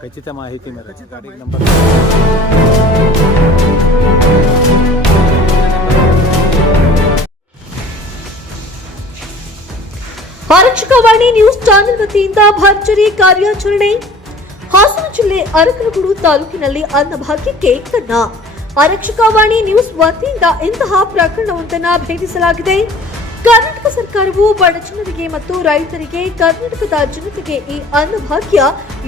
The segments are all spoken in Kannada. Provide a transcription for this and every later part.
ಖಚಿತ ಮಾಹಿತಿ ಮೇಲೆ ಗಾಡಿ ನಂಬರ್ ಆರಕ್ಷಕವಾಣಿ ನ್ಯೂಸ್ ಚಾನೆಲ್ ವತಿಯಿಂದ ಭರ್ಜರಿ ಕಾರ್ಯಾಚರಣೆ. ಹಾಸನ ಜಿಲ್ಲೆ ಅರಕಲಗೂಡು ತಾಲೂಕಿನಲ್ಲಿ ಅನ್ನಭಾಗ್ಯಕ್ಕೆ ಕನ್ನ. ಆರಕ್ಷಕವಾಣಿ ನ್ಯೂಸ್ ವತಿಯಿಂದ ಇಂತಹ ಪ್ರಕರಣವೊಂದನ್ನು ಭೇದಿಸಲಾಗಿದೆ. ಕರ್ನಾಟಕ ಸರ್ಕಾರವು ಬಡ ಜನರಿಗೆ ಮತ್ತು ರೈತರಿಗೆ, ಕರ್ನಾಟಕದ ಜನತೆಗೆ ಈ ಅನ್ನಭಾಗ್ಯ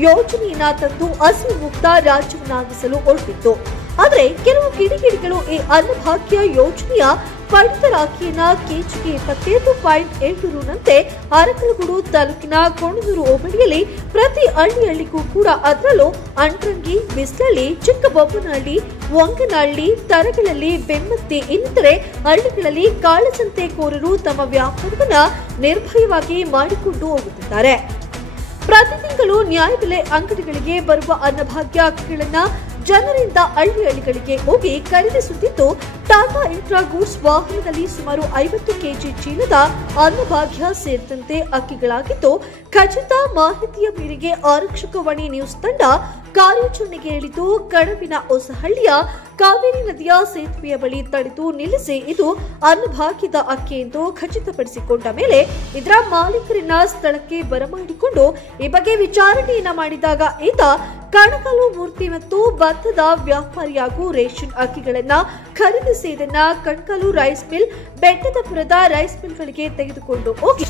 ಯೋಜನೆಯನ್ನ ತಂದು ಹಸಿವು ಮುಕ್ತ ರಾಜ್ಯವನ್ನಾಗಿಸಲು ಹೊರಟಿತ್ತು. ಆದರೆ ಕೆಲವು ಕಿಡಿಗೇಡಿಗಳು ಈ ಅನ್ನಭಾಗ್ಯ ಯೋಜನೆಯ ಪಡಿತರ ಅಕ್ಕಿಯನ್ನ ಕೆಜಿಗೆ 27.7 ರೂನಂತೆ ಅರಕಲಗೂಡು ತಾಲೂಕಿನ ಕೊಣದೂರು ಹೋಬಳಿಯಲ್ಲಿ ಪ್ರತಿ ಹಳ್ಳಿಗೂ ಕೂಡ, ಅದರಲ್ಲೂ ಅಂಟ್ರಂಗಿ, ಬಿಸ್ಲಳ್ಳಿ, ಚಿಕ್ಕಬೊಮ್ಮನಹಳ್ಳಿ, ವಂಗನಹಳ್ಳಿ, ತರಗಳಲ್ಲಿ, ಬೆಮ್ಮತ್ತಿ ಇನ್ನಿತರೆ ಹಳ್ಳಿಗಳಲ್ಲಿ ಕಾಳಸಂತೆಕೋರರು ತಮ್ಮ ವ್ಯಾಪಾರವನ್ನ ನಿರ್ಭಯವಾಗಿ ಮಾಡಿಕೊಂಡು ಹೋಗುತ್ತಿದ್ದಾರೆ. ಪ್ರತಿ ತಿಂಗಳು ನ್ಯಾಯಬೆಲೆ ಅಂಗಡಿಗಳಿಗೆ ಬರುವ ಅನ್ನಭಾಗ್ಯ ಅಕ್ಕಿಗಳನ್ನ ಜನರಿಂದ ಹಳ್ಳಿಗಳಿಗೆ ಹೋಗಿ ಖರೀದಿಸುತ್ತಿದ್ದು, ಟಾಟಾ ಇಂಟ್ರಾ ಗೂಡ್ಸ್ ವಾಹನದಲ್ಲಿ ಸುಮಾರು 50 ಕೆಜಿ ಚೀಲದ ಅನ್ನಭಾಗ್ಯ ಸೇರಿದಂತೆ ಅಕ್ಕಿಗಳಾಗಿದ್ದು, ಖಚಿತ ಮಾಹಿತಿಯ ಮೇರೆಗೆ ಆರಕ್ಷಕವಾಣಿ ನ್ಯೂಸ್ ತಂಡ ಕಾರ್ಯಾಚರಣೆಗೆ ಇಳಿದು ಕಡಬಿನ ಹೊಸಹಳ್ಳಿಯ ಕಾವೇರಿ ನದಿಯ ಸೇತುವೆಯ ಬಳಿ ತಡೆದು ನಿಲ್ಲಿಸಿ ಇದು ಅನ್ನಭಾಗ್ಯದ ಅಕ್ಕಿ ಎಂದು ಖಚಿತಪಡಿಸಿಕೊಂಡ ಮೇಲೆ ಇದರ ಮಾಲೀಕರನ್ನ ಸ್ಥಳಕ್ಕೆ ಬರಮಾಡಿಕೊಂಡು ಈ ಬಗ್ಗೆ ವಿಚಾರಣೆಯನ್ನ ಮಾಡಿದಾಗ ಈತ ಕಣಕಾಲು ಮೂರ್ತಿ ಮತ್ತು ಭತ್ತದ ವ್ಯಾಪಾರಿ ಹಾಗೂ ರೇಷನ್ ಅಕ್ಕಿಗಳನ್ನ ಖರೀದಿಸಿ ಇದನ್ನ ಕಣಕಾಲು ರೈಸ್ ಮಿಲ್, ಬೆಟ್ಟದಪುರದ ರೈಸ್ ಮಿಲ್ಗಳಿಗೆ ತೆಗೆದುಕೊಂಡು ಹೋಗಿ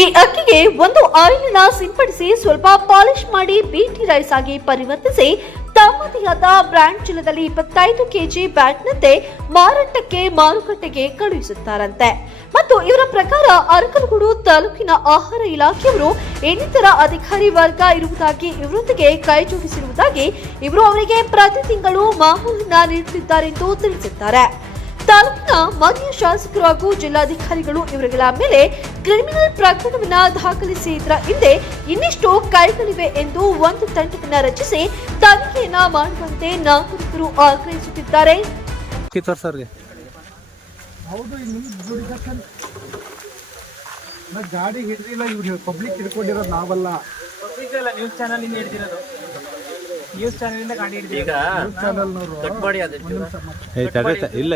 ಈ ಅಕ್ಕಿಗೆ ಒಂದು ಆಯಿಲ್ ಸಿಂಪಡಿಸಿ ಸ್ವಲ್ಪ ಪಾಲಿಶ್ ಮಾಡಿ ಬಿಟಿ ರೈಸ್ ಆಗಿ ಪರಿವರ್ತಿಸಿ ತಮ್ಮದೇ ಆದ ಬ್ರ್ಯಾಂಡ್ ಚೀಲದಲ್ಲಿ 25 ಕೆಜಿ ಬ್ಯಾಟ್ನಂತೆ ಮಾರುಕಟ್ಟೆಗೆ ಕಳುಹಿಸುತ್ತಾರಂತೆ. ಮತ್ತು ಇವರ ಪ್ರಕಾರ ಅರಕಲಗೂಡು ತಾಲೂಕಿನ ಆಹಾರ ಇಲಾಖೆಯವರು ಇನ್ನಿತರ ಅಧಿಕಾರಿ ವರ್ಗ ಇರುವುದಾಗಿ ಇವರೊಂದಿಗೆ ಕೈ ಜೋಡಿಸಿರುವುದಾಗಿ ಇವರು ಅವರಿಗೆ ಪ್ರತಿ ತಿಂಗಳು ಮಾಮೂಲನ್ನ ನೀಡುತ್ತಿದ್ದಾರೆಂದು ತಿಳಿಸಿದ್ದಾರೆ. ತಾಲೂಕಿನ ಮಾನ್ಯ ಶಾಸಕರು ಹಾಗೂ ಜಿಲ್ಲಾಧಿಕಾರಿಗಳು ಇವರುಗಳ ಮೇಲೆ ಕ್ರಿಮಿನಲ್ ಪ್ರಕರಣವನ್ನ ದಾಖಲಿಸಿ ಇದರ ಹಿಂದೆ ಇನ್ನಿಷ್ಟು ಕೈಗಳಿವೆ ಎಂದು ಒಂದು ತಂಡವನ್ನ ರಚಿಸಿ ತನಿಖೆಯನ್ನ ಮಾಡುವಂತೆ ನಾಗರಿಕರು ಆಗ್ರಹಿಸುತ್ತಿದ್ದಾರೆ. ಗಾಡಿ ಹಿಡಿದಿಲ್ಲ, ಇವ್ರು ಪಬ್ಲಿಕ್ ಹಿಡ್ಕೊಂಡಿರೋದು ನಾವಲ್ಲ. ನ್ಯೂಸ್ ಚಾನಲ್ ಇಂದ ಹಿಡಿದಿರೋದು. ನ್ಯೂಸ್ ಚಾನಲ್ ಇಂದ ಗಾಡಿ ಹಿಡಿದಿಲ್ಲ. ಕಟ್ ಮಾಡಿ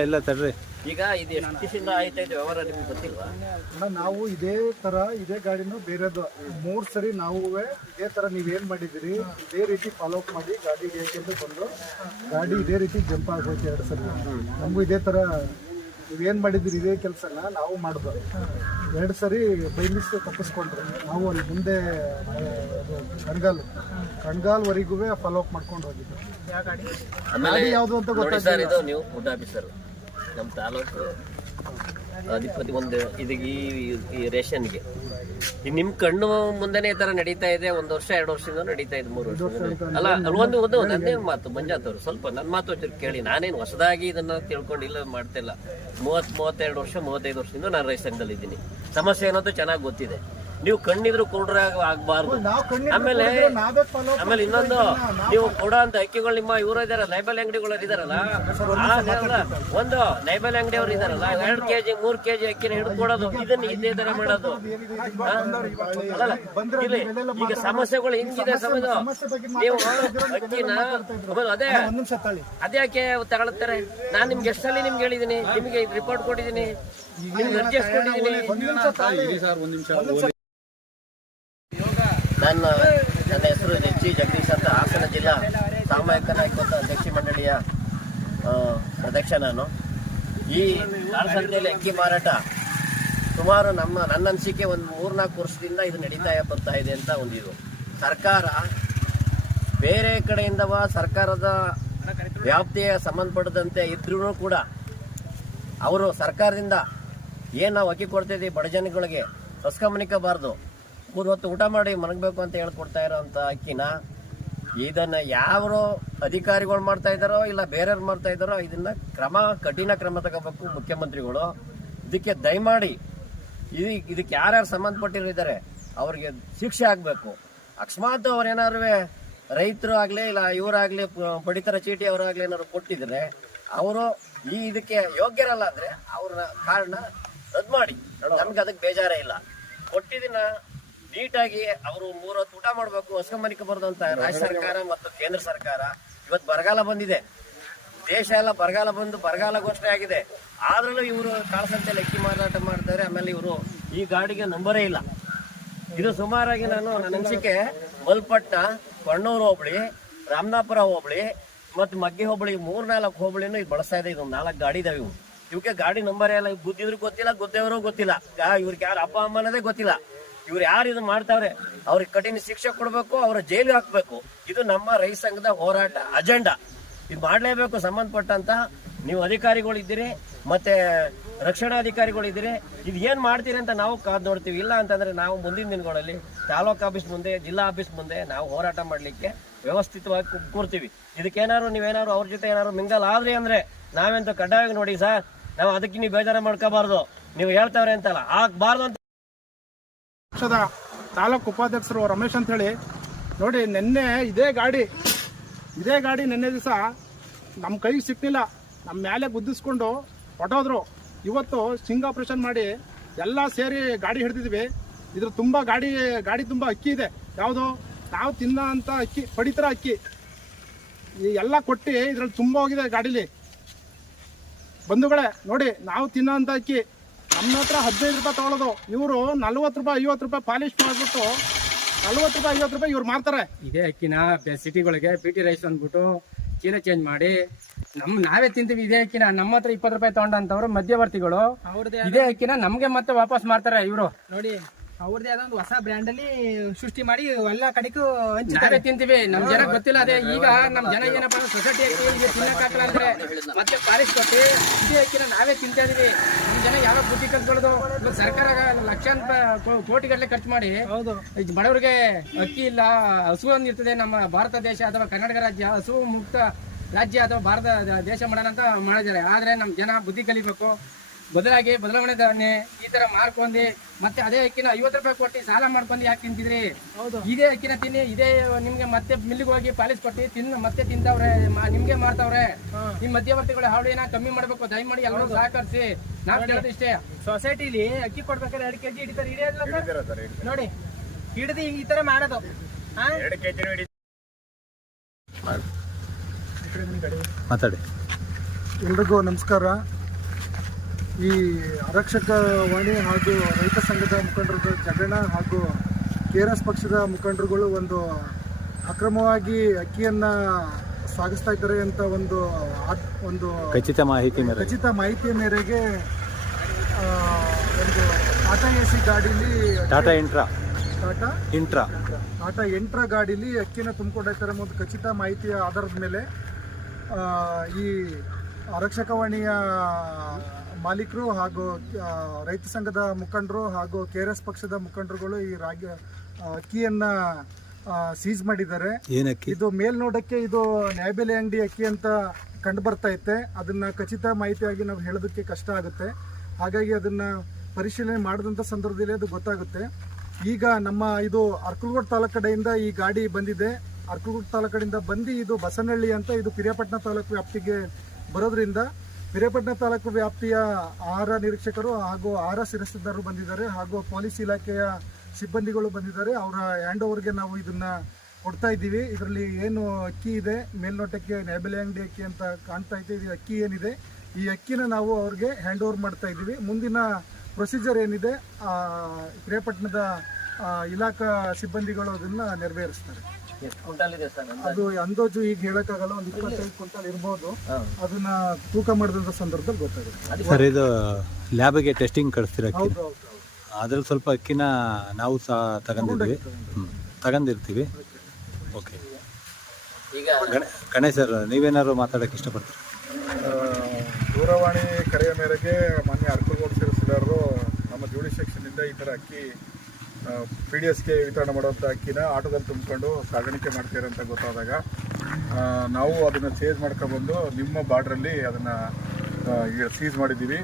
ಇಲ್ಲ ತಡ್ರಿ. ಈಗ ಇದು ಎಷ್ಟು ದಿವಸದಿಂದ ಆಯ್ತಾ ಇದೆ ವ್ಯವಹಾರ, ನಿಮ್ಗೆ ಗೊತ್ತಿಲ್ವಾ? ನಾವು ಇದೇ ಗಾಡಿನೂ ಬೇರೆದು 3 ಸರಿ ನಾವು ಇದೇ ತರ ನೀವೇನ್ ಮಾಡಿದಿರಿ ಇದೇ ರೀತಿ ಫಾಲೋ ಅಪ್ ಮಾಡಿ ಗಾಡಿ ಬೇಕೆಂದು ಬಂದು ಗಾಡಿ ಇದೇ ರೀತಿ ಜಂಪ್ ಆಗೋಯ್ತು 2 ಸರಿ. ನಮಗೂ ಇದೇ ತರ ನೀವೇನ್ ಮಾಡಿದಿರಿ ಇದೇ ಕೆಲಸನ ನಾವು ಮಾಡಿದ್ವು. 2 ಸರಿ ಬೈಲಿಸ್ ತಪ್ಪಿಸ್ಕೊಂಡ್ರು. ನಾವು ಅಲ್ಲಿ ಮುಂದೆ ಕಣ್ಗಾಲ್ವರೆಗೂ ಫಾಲೋ ಅಪ್ ಮಾಡ್ಕೊಂಡು ಹೋಗಿದ್ವಿ. ಗಾಡಿ ಯಾವ್ದು ಅಂತ ಗೊತ್ತಾಗ್ತದೆ. ನೀವು ಫುಡ್ ಆಫೀಸರ್ ನಮ್ಮ ತಾಲೂಕು ಅಧಿಪತಿ ಒಂದು ಇದಕ್ಕೆ ಈ ರೇಷನ್ಗೆ ನಿಮ್ ಕಣ್ಣು ಮುಂದೆನೆ ಈ ತರ ನಡೀತಾ ಇದೆ. 1 ವರ್ಷ 2 ವರ್ಷದಿಂದ ನಡೀತಾ ಇದೆ, 3 ವರ್ಷ ಅಲ್ಲ. ಒಂದು ನನ್ನೇನು ಮಾತು ಮಂಜಾತವ್ರು ಸ್ವಲ್ಪ ನನ್ನ ಮಾತು ಕೇಳಿ. ನಾನೇನು ಹೊಸದಾಗಿ ಇದನ್ನ ತಿಳ್ಕೊಂಡಿಲ್ಲ, ಮಾಡ್ತಿಲ್ಲ. 32 ವರ್ಷ 35 ವರ್ಷದಿಂದ ನಾನು ರೈತ ಸಂಘದಲ್ಲಿ ಇದ್ದೀನಿ. ಸಮಸ್ಯೆ ಏನಂತೂ ಚೆನ್ನಾಗಿ ಗೊತ್ತಿದೆ. ನೀವು ಕಣ್ಣಿದ್ರು ಕುರುಡ್ರಾಗ ಆಗ್ಬಾರ್ದು. ಆಮೇಲೆ ಇನ್ನೊಂದು, ನೀವು ಕೊಡೋ ಅಂತ ಅಕ್ಕಿಗಳು ನಿಮ್ಮ ಇವರು ಇದಾರ ನೈಬಲ್ ಅಂಗಡಿಗಳು ಇದಾರಲ್ಲ, ಒಂದು ನೈಬಲ್ ಅಂಗಡಿಯವರು ಇದಾರಲ್ಲ, 2 ಕೆಜಿ 3 ಕೆಜಿ ಅಕ್ಕಿನ ಹಿಡಿದು ಕೊಡೋದು, ಇದನ್ನ ಇದೇ ತರ ಮಾಡೋದು. ಈಗ ಸಮಸ್ಯೆಗಳು ಹಿಂಗಿದೆ. ನೀವು ಅಕ್ಕಿನ ಅದ್ಯಾಕೆ ತಗೊಳ್ತಾರೆ? ನಾನ್ ನಿಮ್ಗೆ ಎಷ್ಟಲ್ಲಿ ನಿಮ್ಗೆ ಹೇಳಿದೀನಿ, ನಿಮ್ಗೆ ರಿಪೋರ್ಟ್ ಕೊಟ್ಟಿದ್ದೀನಿ, ನಿಮ್ಗೆ ಅರ್ಜಿ ಕೊಟ್ಟಿದ್ದೀನಿ. ನನ್ನ ಹೆಸರು ಜಿ ಜಗದೀಶ್ ಅಂತ, ಹಾಸನ ಜಿಲ್ಲಾ ಸಾಮಾಜಿಕ ನಾಯಕತ್ವ ಅಧ್ಯಕ್ಷ ಮಂಡಳಿಯ ಅಧ್ಯಕ್ಷ ನಾನು. ಈ ಕಾಳಸಂತೆಯಲ್ಲಿ ಅಕ್ಕಿ ಮಾರಾಟ ಸುಮಾರು ನನ್ನ ಅನಿಸಿಕೆ ಒಂದು 3-4 ವರ್ಷದಿಂದ ಇದು ನಡೀತಾ ಬರ್ತಾ ಇದೆ ಅಂತ ಒಂದಿದು. ಸರ್ಕಾರ ಬೇರೆ ಕಡೆಯಿಂದ ಸರ್ಕಾರದ ವ್ಯಾಪ್ತಿಯ ಸಂಬಂಧಪಟ್ಟದಂತೆ ಇದ್ರೂ ಕೂಡ ಅವರು ಸರ್ಕಾರದಿಂದ ಏನು ನಾವು ಅಕ್ಕಿ ಕೊಡ್ತಿದ್ದೀವಿ ಬಡ ಜನಗಳಿಗೆ ಹೊಸ್ಕಮನಿಕಬಾರ್ದು, 3 ಹೊತ್ತು ಊಟ ಮಾಡಿ ಮಲಗಬೇಕು ಅಂತ ಹೇಳ್ಕೊಡ್ತಾ ಇರೋಂಥ ಅಕ್ಕಿನ ಇದನ್ನ ಯಾವ ಅಧಿಕಾರಿಗಳು ಮಾಡ್ತಾ ಇದ್ದಾರೋ ಇಲ್ಲ ಬೇರೆಯವ್ರು ಮಾಡ್ತಾ ಇದ್ದಾರೋ ಇದನ್ನ ಕಠಿಣ ಕ್ರಮ ತಗೋಬೇಕು ಮುಖ್ಯಮಂತ್ರಿಗಳು. ಇದಕ್ಕೆ ದಯಮಾಡಿ ಇದಕ್ಕೆ ಯಾರ್ಯಾರು ಸಂಬಂಧಪಟ್ಟಿದ್ದಾರೆ ಅವ್ರಿಗೆ ಶಿಕ್ಷೆ ಆಗ್ಬೇಕು. ಅಕಸ್ಮಾತ್ ಅವ್ರೇನಾದ್ರು ರೈತರು ಆಗ್ಲಿ ಇಲ್ಲ ಇವರಾಗ್ಲಿ ಪಡಿತರ ಚೀಟಿ ಅವರಾಗ್ಲಿ ಏನಾದ್ರು ಕೊಟ್ಟಿದ್ರೆ ಅವರು ಇದಕ್ಕೆ ಯೋಗ್ಯರಲ್ಲ ಅಂದ್ರೆ ಅವ್ರ ಕಾರಣ ರದ್ದು ಮಾಡಿ. ನಮ್ಗೆ ಅದಕ್ಕೆ ಬೇಜಾರೇ ಇಲ್ಲ. ಕೊಟ್ಟಿದಿನ ನೀಟಾಗಿ ಅವರು 3 ಹೊತ್ತು ಊಟ ಮಾಡಬೇಕು, ಹೊಸ್ಕೊಂಬನಿಕಬಾರ್ದು ಅಂತ ರಾಜ್ಯ ಸರ್ಕಾರ ಮತ್ತು ಕೇಂದ್ರ ಸರ್ಕಾರ. ಇವತ್ತು ಬರಗಾಲ ಬಂದಿದೆ, ದೇಶ ಎಲ್ಲ ಬರಗಾಲ ಘೋಷಣೆ ಆಗಿದೆ. ಆದ್ರೂ ಇವರು ಕಾಳಸಂತೆಯಲ್ಲಿ ಅಕ್ಕಿ ಮಾರಾಟ ಮಾಡ್ತಾರೆ. ಆಮೇಲೆ ಇವರು ಈ ಗಾಡಿಗೆ ನಂಬರೇ ಇಲ್ಲ. ಇದು ಸುಮಾರಾಗಿ ನನ್ನ ಅನಿಸಿಕೆ ಮಲ್ಪಟ್ಟ, ಕೊಣ್ಣೂರು ಹೋಬಳಿ, ರಾಮನಾಪುರ ಹೋಬಳಿ ಮತ್ತು ಮಗ್ಗಿ ಹೋಬಳಿ 3-4 ಹೋಬಳಿನೂ ಇದು ಬಳಸ್ತಾ ಇದೆ. ಇದು 4 ಗಾಡಿ ಇದಾವೆ. ಇವಕ್ಕೆ ಗಾಡಿ ನಂಬರೇ ಇಲ್ಲ. ಗುದ್ದಿದ್ರು ಗೊತ್ತಿಲ್ಲ, ಗುದ್ದೇವರು ಗೊತ್ತಿಲ್ಲ, ಇವ್ರಿಗೆ ಯಾರು ಅಪ್ಪ ಅಮ್ಮ ಅನ್ನೋದೇ ಗೊತ್ತಿಲ್ಲ. ಇವ್ರು ಯಾರು ಇದು ಮಾಡ್ತಾವ್ರೆ ಅವ್ರಿಗೆ ಕಠಿಣ ಶಿಕ್ಷೆ ಕೊಡಬೇಕು, ಅವ್ರ ಜೈಲಿಗೆ ಹಾಕ್ಬೇಕು. ಇದು ನಮ್ಮ ರೈತ ಸಂಘದ ಹೋರಾಟ ಅಜೆಂಡಾ. ಇದು ಮಾಡಲೇಬೇಕು. ಸಂಬಂಧಪಟ್ಟಂತ ನೀವು ಅಧಿಕಾರಿಗಳಿದ್ದೀರಿ, ಮತ್ತೆ ರಕ್ಷಣಾಧಿಕಾರಿಗಳಿದ್ದೀರಿ. ಇದು ಏನ್ ಮಾಡ್ತೀರಿ ಅಂತ ನಾವು ಕಾದ್ ನೋಡ್ತೀವಿ. ಇಲ್ಲ ಅಂತಂದ್ರೆ ನಾವು ಮುಂದಿನ ದಿನಗಳಲ್ಲಿ ತಾಲೂಕು ಆಫೀಸ್ ಮುಂದೆ, ಜಿಲ್ಲಾ ಆಫೀಸ್ ಮುಂದೆ ನಾವು ಹೋರಾಟ ಮಾಡ್ಲಿಕ್ಕೆ ವ್ಯವಸ್ಥಿತವಾಗಿ ಕೂರ್ತೀವಿ. ಇದಕ್ಕೇನಾದ್ರು ನೀವೇನಾದ್ರು ಅವ್ರ ಜೊತೆ ಏನಾದ್ರು ಮಿಂಗಲ್ ಆದ್ರಿ ಅಂದ್ರೆ ನಾವೆಂತ ಕಡ್ಡಾಯವಾಗಿ ನೋಡಿ ಸರ್, ನಾವು ಅದಕ್ಕೆ ನೀವು ಬೇಜಾರ ಮಾಡ್ಕೋಬಾರ್ದು. ನೀವು ಹೇಳ್ತಾವ್ರೆ ಅಂತಲ್ಲ, ಆಗ್ಬಾರ್ದು ಅಂತ. ಪಕ್ಷದ ತಾಲೂಕು ಉಪಾಧ್ಯಕ್ಷರು ರಮೇಶ್ ಅಂತ ಹೇಳಿ ನೋಡಿ, ನಿನ್ನೆ ಇದೇ ಗಾಡಿ ನಿನ್ನೆ ದಿವಸ ನಮ್ಮ ಕೈಗೆ ಸಿಕ್ಕಿಲ್ಲ, ನಮ್ಮ ಮೇಲೆ ಗುದ್ದಿಸ್ಕೊಂಡು ಹೊಟ್ಟೋದ್ರು. ಇವತ್ತು ಸ್ಟಿಂಗ್ ಆಪರೇಷನ್ ಮಾಡಿ ಎಲ್ಲ ಸೇರಿ ಗಾಡಿ ಹಿಡಿದಿದ್ವಿ. ಇದ್ರ ತುಂಬ ಗಾಡಿ ತುಂಬ ಅಕ್ಕಿ ಇದೆ. ಯಾವುದು ನಾವು ತಿನ್ನೋ ಅಂತ ಅಕ್ಕಿ, ಪಡಿತರ ಅಕ್ಕಿ ಎಲ್ಲ ಕೊಟ್ಟು ಇದ್ರಲ್ಲಿ ತುಂಬ ಹೋಗಿದೆ ಗಾಡೀಲಿ. ಬಂಧುಗಳೇ ನೋಡಿ, ನಾವು ತಿನ್ನೋ ಅಂತ ಅಕ್ಕಿ ನಮ್ಮ ಹತ್ರ 15 ರೂಪಾಯಿ ತಗೊಳ್ಳೋದು, ಇವರು 40 ರೂಪಾಯಿ 50 ರೂಪಾಯಿ ಪಾಲಿಶ್ ಮಾಡಿಬಿಟ್ಟು 40 ರೂಪಾಯಿ 50 ರೂಪಾಯಿ ಇವ್ರು ಮಾರ್ತಾರೆ. ಇದೇ ಅಕ್ಕಿನ ಸಿಟಿಗಳಿಗೆ PT ರೈಸ್ ಅಂದ್ಬಿಟ್ಟು ಚೀಲ ಚೇಂಜ್ ಮಾಡಿ ನಾವೇ ತಿಂತೀವಿ. ಇದೇ ಅಕ್ಕಿನ ನಮ್ಮ ಹತ್ರ 20 ರೂಪಾಯಿ ತಗೊಂಡಂತವ್ರು ಮಧ್ಯವರ್ತಿಗಳು ಇದೇ ಅಕ್ಕಿನ ನಮ್ಗೆ ಮತ್ತೆ ವಾಪಸ್ ಮಾಡ್ತಾರೆ ಇವರು. ನೋಡಿ, ಅವ್ರದೇ ಆದ ಒಂದು ಹೊಸ ಬ್ರ್ಯಾಂಡ್ ಅಲ್ಲಿ ಸೃಷ್ಟಿ ಮಾಡಿ ಎಲ್ಲ ಕಡೆಗೂ ನಾವೇ ತಿಂತೀವಿ. ನಮ್ ಜನ ಗೊತ್ತಿಲ್ಲ. ಅದೇ ಈಗ ನಮ್ ಜನ ಏನಪ್ಪಾ ಸೊಸೈಟಿ ಅಕ್ಕಿ ತಿನ್ನಕ್ಕಾಗಲ್ಲ ಅಂದ್ರೆ ಮತ್ತೆ ಪಾಲಿಶ್ ಕೊಟ್ಟು ಇದೇ ಅಕ್ಕಿನ ನಾವೇ ತಿಂತಾ ಇದೀವಿ. ನಮ್ ಜನ ಯಾವ ಬುದ್ಧಿ ಕಲ್ತ್ಕೊಳ್ಳೋದು. ಸರ್ಕಾರ ಲಕ್ಷಾಂತರ ಕೋಟಿಗಟ್ಟಲೆ ಖರ್ಚು ಮಾಡಿ ಬಡವರಿಗೆ ಅಕ್ಕಿ ಇಲ್ಲ, ಹಸು ಒಂದಿರ್ತದೆ. ನಮ್ಮ ಭಾರತ ದೇಶ ಅಥವಾ ಕರ್ನಾಟಕ ರಾಜ್ಯ ಹಸು ಮುಕ್ತ ರಾಜ್ಯ ಅಥವಾ ಭಾರತ ದೇಶ ಮಾಡೋಣ ಅಂತ ಮಾಡಿದ್ದಾರೆ. ಆದ್ರೆ ನಮ್ ಜನ ಬುದ್ಧಿ ಕಲಿಬೇಕು. ಬದಲಾವಣೆ ಈ ತರ ಮಾಡ್ಕೊಂಡು ಮತ್ತೆ ಅದೇ ಅಕ್ಕಿನ 50 ರೂಪಾಯಿ ಕೊಟ್ಟು ಸಾಲ ಮಾಡ್ಕೊಂಡು ಯಾಕೆ ತಿಂತಿದ್ರಿ? ಇದೇ ಅಕ್ಕಿನ ತಿನ್ನಿ, ಇದೇ ನಿಮ್ಗೆ ಮತ್ತೆ ಮಿಲ್ಲಿಗೆ ಹೋಗಿ ಪಾಲಿಶ್ ಕೊಟ್ಟು ಮತ್ತೆ ತಿಂತವ್ರೆ, ನಿಮ್ಗೆ ಮಾಡ್ತಾವ್ರೆ. ನಿಮ್ ಮಧ್ಯವರ್ತಿಗಳು ಹಾವಳಿನ ಕಮ್ಮಿ ಮಾಡ್ಬೇಕು. ದಯಮಾಡಿ ಎಲ್ಲರೂ ಸಹಕರಿಸಿ. ನಾವ್ ಹೇಳೋದು ಇಷ್ಟೇ, ಸೊಸೈಟಿಲಿ ಅಕ್ಕಿ ಕೊಡ್ಬೇಕಾದ್ರೆ 2 kg ಹಿಡಿತಾರೆ. ಹಿಡಿಯೋದಿಲ್ಲ ನೋಡಿ, ಹಿಡಿದು ಈ ತರ ಮಾಡೋದು. 2 kg ಮಾತಾಡಿ. ಎಲ್ರಿಗೂ ನಮಸ್ಕಾರ. ಈ ಆರಕ್ಷಕ ವಾಣಿ ಹಾಗೂ ರೈತ ಸಂಘದ ಮುಖಂಡರು ಜಗಣ ಹಾಗೂ KRS ಪಕ್ಷದ ಮುಖಂಡರುಗಳು ಒಂದು ಅಕ್ರಮವಾಗಿ ಅಕ್ಕಿಯನ್ನು ಸಾಗಿಸ್ತಾ ಇದ್ದಾರೆ ಅಂತ ಒಂದು ಖಚಿತ ಮಾಹಿತಿಯ ಮೇರೆಗೆ ಒಂದು ಟಾಟಾ AC ಗಾಡೀಲಿ ಟಾಟಾ ಎಂಟ್ರಾ ಗಾಡೀಲಿ ಅಕ್ಕಿನ ತುಂಬಿಕೊಂಡಿರ್ತಾರೆ ಒಂದು ಖಚಿತ ಮಾಹಿತಿಯ ಆಧಾರದ ಮೇಲೆ ಈ ಆರಕ್ಷಕವಾಣಿಯ ಮಾಲೀಕರು ಹಾಗೂ ರೈತ ಸಂಘದ ಮುಖಂಡರು ಹಾಗೂ KRS ಪಕ್ಷದ ಮುಖಂಡರುಗಳು ಈ ಅಕ್ಕಿಯನ್ನು ಸೀಸ್ ಮಾಡಿದ್ದಾರೆ. ಇದು ಮೇಲ್ನೋಟಕ್ಕೆ ಇದು ನ್ಯಾಯಬೆಲೆ ಅಂಗಡಿ ಅಕ್ಕಿ ಅಂತ ಕಂಡು ಬರ್ತಾ ಇತ್ತೆ. ಅದನ್ನು ಖಚಿತ ಮಾಹಿತಿಯಾಗಿ ನಾವು ಹೇಳೋದಕ್ಕೆ ಕಷ್ಟ ಆಗುತ್ತೆ. ಹಾಗಾಗಿ ಅದನ್ನು ಪರಿಶೀಲನೆ ಮಾಡಿದಂಥ ಸಂದರ್ಭದಲ್ಲಿ ಅದು ಗೊತ್ತಾಗುತ್ತೆ. ಈಗ ನಮ್ಮ ಇದು ಅರ್ಕಲಗೂಡು ತಾಲೂಕು ಕಡೆಯಿಂದ ಈ ಗಾಡಿ ಬಂದಿದೆ. ಅರ್ಕಲಗೂಡು ತಾಲೂಕು ಕಡೆಯಿಂದ ಬಂದು ಇದು ಬಸವನಹಳ್ಳಿ ಅಂತ ಇದು ಪಿರಿಯಾಪಟ್ಟಣ ತಾಲೂಕು ವ್ಯಾಪ್ತಿಗೆ ಬರೋದ್ರಿಂದ ಪಿರಿಯಾಪಟ್ಟಣ ತಾಲೂಕು ವ್ಯಾಪ್ತಿಯ ಆಹಾರ ನಿರೀಕ್ಷಕರು ಹಾಗೂ ಆಹಾರ ಶಿರಸ್ತದಾರರು ಬಂದಿದ್ದಾರೆ ಹಾಗೂ ಪೊಲೀಸ್ ಇಲಾಖೆಯ ಸಿಬ್ಬಂದಿಗಳು ಬಂದಿದ್ದಾರೆ. ಅವರ ಹ್ಯಾಂಡ್ ಓವರ್ಗೆ ನಾವು ಇದನ್ನು ಕೊಡ್ತಾ ಇದ್ದೀವಿ. ಇದರಲ್ಲಿ ಏನು ಅಕ್ಕಿ ಇದೆ, ಮೇಲ್ನೋಟಕ್ಕೆ ನ್ಯಾಯಬೆಲೆ ಅಂಗಡಿ ಅಕ್ಕಿ ಅಂತ ಕಾಣ್ತಾ ಇದೆ. ಇದು ಅಕ್ಕಿ ಏನಿದೆ, ಈ ಅಕ್ಕಿನ ನಾವು ಅವ್ರಿಗೆ ಹ್ಯಾಂಡ್ ಓವರ್ ಮಾಡ್ತಾ ಇದ್ದೀವಿ. ಮುಂದಿನ ಪ್ರೊಸೀಜರ್ ಏನಿದೆ ಪಿರಿಯಾಪಟ್ಟಣದ ಇಲಾಖಾ ಸಿಬ್ಬಂದಿಗಳು ಅದನ್ನು ನೆರವೇರಿಸ್ತಾರೆ. ಅದು ಅಂದಾಜು ಈಗ ಹೇಳಕ್ಕಾಗಲ್ಲ, ಒಂದು 25 ಕ್ವಿಂಟಲ್ ಇರ್ಬೋದು. ಅದನ್ನ ತೂಕ ಮಾಡಿದಂಥ ಸಂದರ್ಭದಲ್ಲಿ ಗೊತ್ತಾಗುತ್ತೆ ಸರ್. ಇದು ಲ್ಯಾಬ್ಗೆ ಟೆಸ್ಟಿಂಗ್ ಕಳಿಸ್ತೀರ? ಅದ್ರಲ್ಲಿ ಸ್ವಲ್ಪ ಅಕ್ಕಿನ ನಾವು ಸಹ ತಗೊಂಡಿರ್ತೀವಿ. ಓಕೆ. ಈಗ ಗಣೇಶ್ ಸರ್, ನೀವೇನಾದ್ರು ಮಾತಾಡೋಕ್ಕೆ ಇಷ್ಟಪಡ್ತೀರಿ? ದೂರವಾಣಿ ಕರೆಯ ಮೇರೆಗೆ ಮಾನ್ಯ ಅರ್ಕಲಗೂಡು ಶಿರಸ್ತದಾರರು ನಮ್ಮ ಜೋಡಿ ಸೆಕ್ಷನ್ನಿಂದ ಈ ಥರ ಅಕ್ಕಿ PDSಗೆ ವಿತರಣೆ ಮಾಡುವಂಥ ಅಕ್ಕಿನ ಆಟೋದಲ್ಲಿ ತುಂಬಿಕೊಂಡು ಸಾಗಾಣಿಕೆ ಮಾಡ್ತೀರ ಅಂತ ಗೊತ್ತಾದಾಗ ನಾವು ಅದನ್ನು ಚೇಂಜ್ ಮಾಡ್ಕೊಬಂದು ನಿಮ್ಮ ಬಾರ್ಡ್ರಲ್ಲಿ ಅದನ್ನು ಸೀಸ್ ಮಾಡಿದ್ದೀವಿ.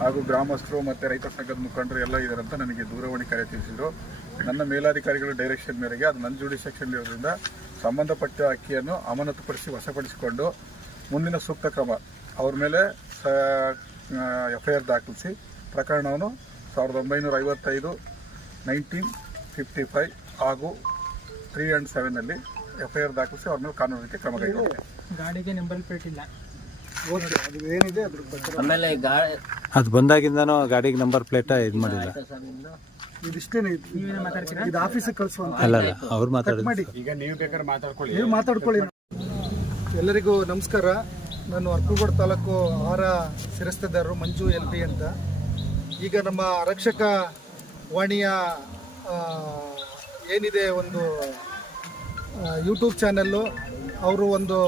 ಹಾಗೂ ಗ್ರಾಮಸ್ಥರು ಮತ್ತು ರೈತ ಸಂಘದ ಮುಖಂಡರು ಎಲ್ಲ ಇದ್ದಾರಂತ ನನಗೆ ದೂರವಾಣಿ ಕರೆ ತಿಳಿಸಿದರು. ನನ್ನ ಮೇಲಾಧಿಕಾರಿಗಳ ಡೈರೆಕ್ಷನ್ ಮೇರೆಗೆ ಅದು ನನ್ನ ಜೋಡಿ ಸೆಕ್ಷನ್ ಇರೋದ್ರಿಂದ ಸಂಬಂಧಪಟ್ಟ ಅಕ್ಕಿಯನ್ನು ಅಮಾನತುಪಡಿಸಿ ವಶಪಡಿಸಿಕೊಂಡು ಮುಂದಿನ ಸೂಕ್ತ ಕ್ರಮ ಅವ್ರ ಮೇಲೆ FIR ದಾಖಲಿಸಿ ಪ್ರಕರಣವನ್ನು 1955/19 55 ಹಾಗೂ 3 and 7 ಅಲ್ಲಿ FIR ದಾಖಲಿಸಿ ಅವ್ರ ಮೇಲೆ ಕಾನೂನು ರೀತಿ ಕ್ರಮ ಕೈಗೊಳ್ಳುತ್ತೆ. ಗಾಡಿಗೆ ನಂಬರ್ ಪ್ಲೇಟ್ ಇಲ್ಲ. ಓಕೆ, ಅದು ಏನಿದೆ ಅದ್ರ ಪ್ರಕಾರ ಆಮೇಲೆ ಅದು ಬಂದಾಗಿಂದನೂ ಗಾಡಿಗೆ ನಂಬರ್ ಪ್ಲೇಟ ಇದು ಮಾಡಿಲ್ಲ. ಇದಿಷ್ಟೇನೆ ಇದು ಆಫೀಸಿಗೆ ಕಳಿಸುವಂತ ಅಲ್ಲ ಅವ್ರು ಮಾತಾಡೋದು. ಮಾಡಿ. ನೀವು ಮಾತಾಡ್ಕೊಳ್ಳಿ. ಎಲ್ಲರಿಗೂ ನಮಸ್ಕಾರ. ನಾನು ಅರ್ಕಲಗೂಡು ತಾಲೂಕು ಆಹಾರ ಶಿರಸ್ತೇದಾರರು ಮಂಜು LP ಅಂತ. ಈಗ ನಮ್ಮ ಆರಕ್ಷಕ ವಾಣಿಯ ಏನಿದೆ ಒಂದು ಯೂಟ್ಯೂಬ್ ಚಾನಲ್ಲು, ಅವರು ಒಂದು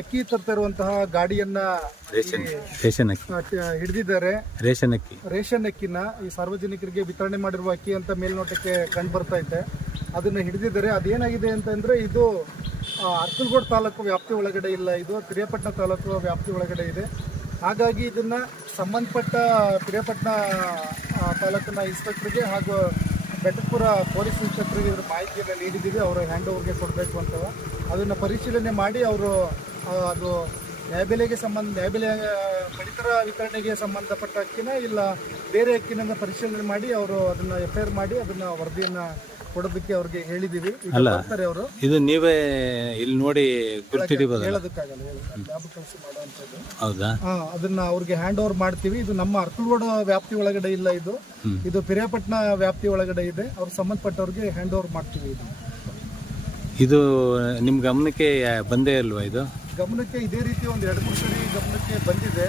ಅಕ್ಕಿ ತರ್ತಾ ಇರುವಂತಹ ಗಾಡಿಯನ್ನ ರೇಷನ್ ಅಕ್ಕಿ ಹಿಡಿದಿದ್ದಾರೆ. ರೇಷನ್ ಅಕ್ಕಿನ ಈ ಸಾರ್ವಜನಿಕರಿಗೆ ವಿತರಣೆ ಮಾಡಿರುವ ಅಕ್ಕಿ ಅಂತ ಮೇಲ್ನೋಟಕ್ಕೆ ಕಂಡು ಬರ್ತಾ ಇದೆ. ಅದನ್ನ ಹಿಡಿದಿದ್ದಾರೆ. ಅದೇನಾಗಿದೆ ಅಂತಂದ್ರೆ ಇದು ಅರ್ಕಲಗೂಡು ತಾಲೂಕು ವ್ಯಾಪ್ತಿ ಒಳಗಡೆ ಇಲ್ಲ, ಇದು ಪಿರಿಯಾಪಟ್ಟಣ ತಾಲೂಕು ವ್ಯಾಪ್ತಿ ಒಳಗಡೆ ಇದೆ. ಹಾಗಾಗಿ ಇದನ್ನ ಸಂಬಂಧಪಟ್ಟ ಪಿರಿಯಾಪಟ್ಟಣ ತಾಲೂಕಿನ ಇನ್ಸ್ಪೆಕ್ಟರ್ಗೆ ಹಾಗೂ ಬೆಟ್ಟಪುರ ಪೊಲೀಸ್ ಇನ್ಸ್ಪೆಕ್ಟರ್ಗೆ ಇದ್ರ ಮಾಹಿತಿಯನ್ನು ನೀಡಿದ್ದೀವಿ. ಅವರ ಹ್ಯಾಂಡ್ ಓವರ್ಗೆ ಕೊಡಬೇಕು ಅಂತ. ಅದನ್ನು ಪರಿಶೀಲನೆ ಮಾಡಿ ಅವರು ಅದು ನ್ಯಾಯಬೆಲೆ ಪಡಿತರ ವಿತರಣೆಗೆ ಸಂಬಂಧಪಟ್ಟ ಅಕ್ಕಿನ ಇಲ್ಲ ಬೇರೆ ಅಕ್ಕಿನ ಪರಿಶೀಲನೆ ಮಾಡಿ ಅವರು ಅದನ್ನು FIR ಮಾಡಿ ಅದನ್ನು ವರದಿಯನ್ನು ಕೊಡೋದಕ್ಕೆ ಅವ್ರಿಗೆ ಹೇಳಿದ್ದೀವಿ. ಬರ್ತಾರೆ ಅವರು. ಇದು ನೀವೇ ಇಲ್ಲಿ ನೋಡಿ ಗುರುತಿಡಿಬಹುದು. ಹೇಳೋದಕ್ಕಾಗಲ್ಲ, ಲ್ಯಾಬ್ ಕೆಲಸ ಮಾಡುವಂಥದ್ದು. ಹೌದಾ? ಅದನ್ನ ಅವ್ರಿಗೆ ಹ್ಯಾಂಡ್ ಓವರ್ ಮಾಡ್ತೀವಿ. ಇದು ನಮ್ಮ ಅರ್ಕಲಗೂಡು ವ್ಯಾಪ್ತಿ ಒಳಗಡೆ ಇಲ್ಲ, ಇದು ಪಿರಿಯಾಪಟ್ಟಣ ವ್ಯಾಪ್ತಿ ಒಳಗಡೆ ಇದೆ. ಅವ್ರು ಸಂಬಂಧಪಟ್ಟವ್ರಿಗೆ ಹ್ಯಾಂಡ್ ಓವರ್ ಮಾಡ್ತೀವಿ. ಇದು ನಿಮ್ಮ ಗಮನಕ್ಕೆ ಬಂದೇ ಇಲ್ವಾ? ಇದು ಗಮನಕ್ಕೆ ಇದೇ ರೀತಿ ಒಂದು 2-3 ಸರಿ ಗಮನಕ್ಕೆ ಬಂದಿದೆ.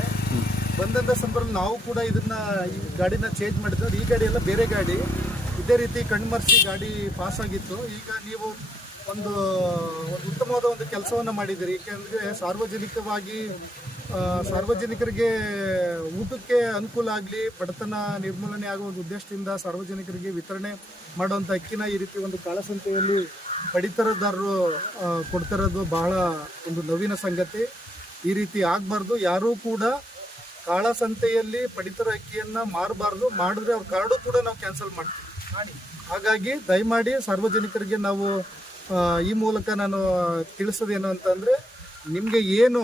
ಬಂದಂಥ ಸಂದರ್ಭದಲ್ಲಿ ನಾವು ಕೂಡ ಇದನ್ನ ಈ ಗಾಡಿನ ಚೇಂಜ್ ಮಾಡಿದ್ರೆ, ಈ ಗಾಡಿ ಎಲ್ಲ ಬೇರೆ ಗಾಡಿ, ಇದೇ ರೀತಿ ಕಣ್ಮರ್ಸಿ ಗಾಡಿ ಪಾಸ್ ಆಗಿತ್ತು. ಈಗ ನೀವು ಒಂದು ಉತ್ತಮವಾದ ಒಂದು ಕೆಲಸವನ್ನು ಮಾಡಿದ್ದೀರಿ. ಏಕೆಂದರೆ ಸಾರ್ವಜನಿಕರಿಗೆ ಊಟಕ್ಕೆ ಅನುಕೂಲ ಆಗಲಿ, ಬಡತನ ನಿರ್ಮೂಲನೆ ಆಗುವ ಒಂದು ಉದ್ದೇಶದಿಂದ ಸಾರ್ವಜನಿಕರಿಗೆ ವಿತರಣೆ ಮಾಡುವಂಥ ಅಕ್ಕಿನ ಈ ರೀತಿ ಒಂದು ಕಾಳಸಂತೆಯಲ್ಲಿ ಪಡಿತರದಾರರು ಕೊಡ್ತಿರೋದು ಬಹಳ ಒಂದು ನವೀನ ಸಂಗತಿ. ಈ ರೀತಿ ಆಗಬಾರ್ದು. ಯಾರೂ ಕೂಡ ಕಾಳಸಂತೆಯಲ್ಲಿ ಪಡಿತರ ಅಕ್ಕಿಯನ್ನು ಮಾರಬಾರ್ದು. ಮಾಡಿದ್ರೆ ಅವ್ರ ಕಾರ್ಡು ಕೂಡ ನಾವು ಕ್ಯಾನ್ಸಲ್ ಮಾಡ್ತೀವಿ. ಹಾಗಾಗಿ ದಯಮಾಡಿ ಸಾರ್ವಜನಿಕರಿಗೆ ನಾವು ಈ ಮೂಲಕ ನಾನು ತಿಳಿಸೋದೇನು ಅಂತಂದರೆ, ನಿಮಗೆ ಏನು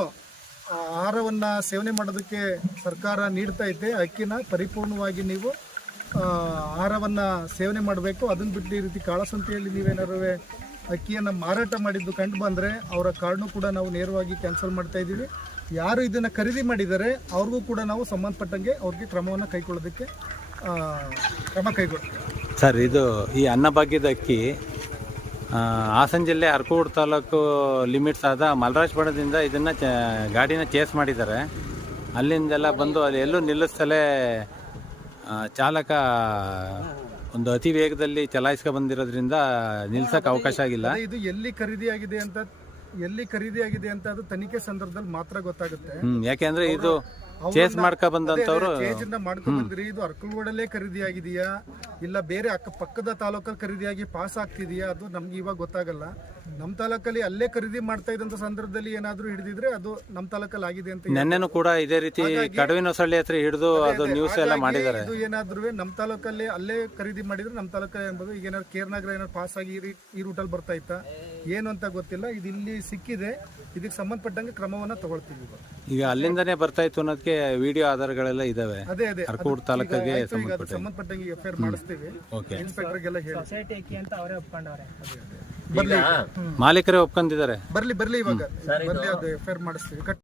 ಆಹಾರವನ್ನು ಸೇವನೆ ಮಾಡೋದಕ್ಕೆ ಸರ್ಕಾರ ನೀಡ್ತಾ ಇದೆ, ಅಕ್ಕಿನ ಪರಿಪೂರ್ಣವಾಗಿ ನೀವು ಆಹಾರವನ್ನು ಸೇವನೆ ಮಾಡಬೇಕು. ಅದನ್ನು ಬಿಟ್ಟು ಈ ರೀತಿ ಕಾಳಸಂತೆಯಲ್ಲಿ ನೀವೇನಾರು ಅಕ್ಕಿಯನ್ನು ಮಾರಾಟ ಮಾಡಿದ್ದು ಕಂಡು ಬಂದರೆ ಅವರ ಕಾರ್ಡ್ನು ಕೂಡ ನಾವು ನೇರವಾಗಿ ಕ್ಯಾನ್ಸಲ್ ಮಾಡ್ತಾ ಇದ್ದೀವಿ. ಯಾರು ಇದನ್ನು ಖರೀದಿ ಮಾಡಿದ್ದಾರೆ ಅವ್ರಿಗೂ ಕೂಡ ನಾವು ಸಂಬಂಧಪಟ್ಟಂಗೆ ಅವ್ರಿಗೆ ಕ್ರಮವನ್ನು ಕೈಗೊಳ್ಳೋದಕ್ಕೆ ಕ್ರಮ ಕೈಗೊಳ್ತೀವಿ. ಸರ್, ಇದು ಈ ಅನ್ನಭಾಗ್ಯದ ಅಕ್ಕಿ ಹಾಸನ ಜಿಲ್ಲೆ ಅರ್ಕಲಗೂಡು ತಾಲೂಕು ಲಿಮಿಟ್ಸ್ ಆದ ಮಲರಾಜಪುರದಿಂದ ಇದನ್ನು ಗಾಡಿನ ಚೇಸ್ ಮಾಡಿದ್ದಾರೆ. ಅಲ್ಲಿಂದೆಲ್ಲ ಬಂದು ಅಲ್ಲಿ ಎಲ್ಲೂ ನಿಲ್ಲಿಸ್ತಲೇ ಚಾಲಕ ಒಂದು ಅತಿ ವೇಗದಲ್ಲಿ ಚಲಾಯಿಸ್ಕೊ ಬಂದಿರೋದ್ರಿಂದ ನಿಲ್ಸಕ್ಕೆ ಅವಕಾಶ ಆಗಿಲ್ಲ. ಇದು ಎಲ್ಲಿ ಖರೀದಿ ಆಗಿದೆ ಅಂತ ಅದು ತನಿಖೆ ಸಂದರ್ಭದಲ್ಲಿ ಮಾತ್ರ ಗೊತ್ತಾಗುತ್ತೆ. ಯಾಕೆಂದ್ರೆ ಇದು ಚೇಸ್ ಮಾಡ್ಕೊ ಬಂದಂತವ್ರು ಮಾಡ್ಕೊಂಡ್ ಬಂದ್ರಿ. ಇದು ಅರ್ಕಲಗೂಡಲ್ಲೇ ಖರೀದಿ ಆಗಿದೆಯಾ ಇಲ್ಲ ಬೇರೆ ಪಕ್ಕದ ತಾಲೂಕಲ್ಲಿ ಖರೀದಿಯಾಗಿ ಪಾಸ್ ಆಗ್ತಿದೆಯಾ ಅದು ನಮ್ಗೆ ಇವಾಗ ಗೊತ್ತಾಗಲ್ಲ. ನಮ್ಮ ತಾಲೂಕಲ್ಲಿ ಅಲ್ಲೇ ಖರೀದಿ ಮಾಡ್ತಾ ಇದ್ದಂತ ಸಂದರ್ಭದಲ್ಲಿ ಏನಾದ್ರೂ ಹಿಡಿದಿದ್ರೆ ಅದು ನಮ್ಮ ತಾಲೂಕಲ್ಲಿ ಆಗಿದೆ ಅಂತ. ನೆನ್ನೆನೂ ಕೂಡ ಇದೇ ರೀತಿ ಕಡವಿನಹೊಸಳ್ಳಿ ಹತ್ರ ಹಿಡಿದು ಅದು ನ್ಯೂಸ್ ಎಲ್ಲ ಮಾಡಿದ್ದಾರೆ. ಇದು ಏನಾದ್ರೂ ನಮ್ಮ ತಾಲೂಕಲ್ಲಿ ಅಲ್ಲೇ ಖರೀದಿ ಮಾಡಿದ್ರೆ ನಮ್ಮ ತಾಲೂಕಲ್ಲಿ ಅನ್ಬೋದು. ಈಗ ಏನಾದ್ರು ಕೇರ್ನಗರ ಏನಾದ್ರು ಪಾಸ್ ಆಗಿ ಈ ರೂಟಲ್ಲಿ ಬರ್ತಾ ಇತ್ತಾ ಏನು ಅಂತ ಗೊತ್ತಿಲ್ಲ. ಇದು ಇಲ್ಲಿ ಸಿಕ್ಕಿದೆ, ಇದಕ್ಕೆ ಸಂಬಂಧಪಟ್ಟಂಗೆ ಕ್ರಮವನ್ನ ತಗೊಳ್ತೀವಿ. ಈಗ ಅಲ್ಲಿಂದನೇ ಬರ್ತಾ ಇತ್ತು ಅನ್ನೋದಕ್ಕೆ ವಿಡಿಯೋ ಆಧಾರಗಳೆಲ್ಲ ಇದಾವೆ. ಅದೇ ಅರ್ಕಲಗೂಡು ತಾಲೂಕಿಗೆ ಸಂಬಂಧಪಟ್ಟಂಗೆ FIR ಮಾಡಿಸ್ತೀವಿ. ಇನ್ಸ್ಪೆಕ್ಟರ್ಗೆಲ್ಲ ಹೇಳಿ ಸೊಸೈಟಿ ಅಕ್ಕಿ ಅಂತ ಅವರೇ ಒಪ್ಕೊಂಡವ್ರೆ. ಮಾಲೀಕರೇ ಒಪ್ಕೊಂಡಿದ್ದಾರೆ. ಬರ್ಲಿ ಇವಾಗ ಬರ್ಲಿ, ಅದು FIR ಮಾಡಿಸ್ತೀವಿ.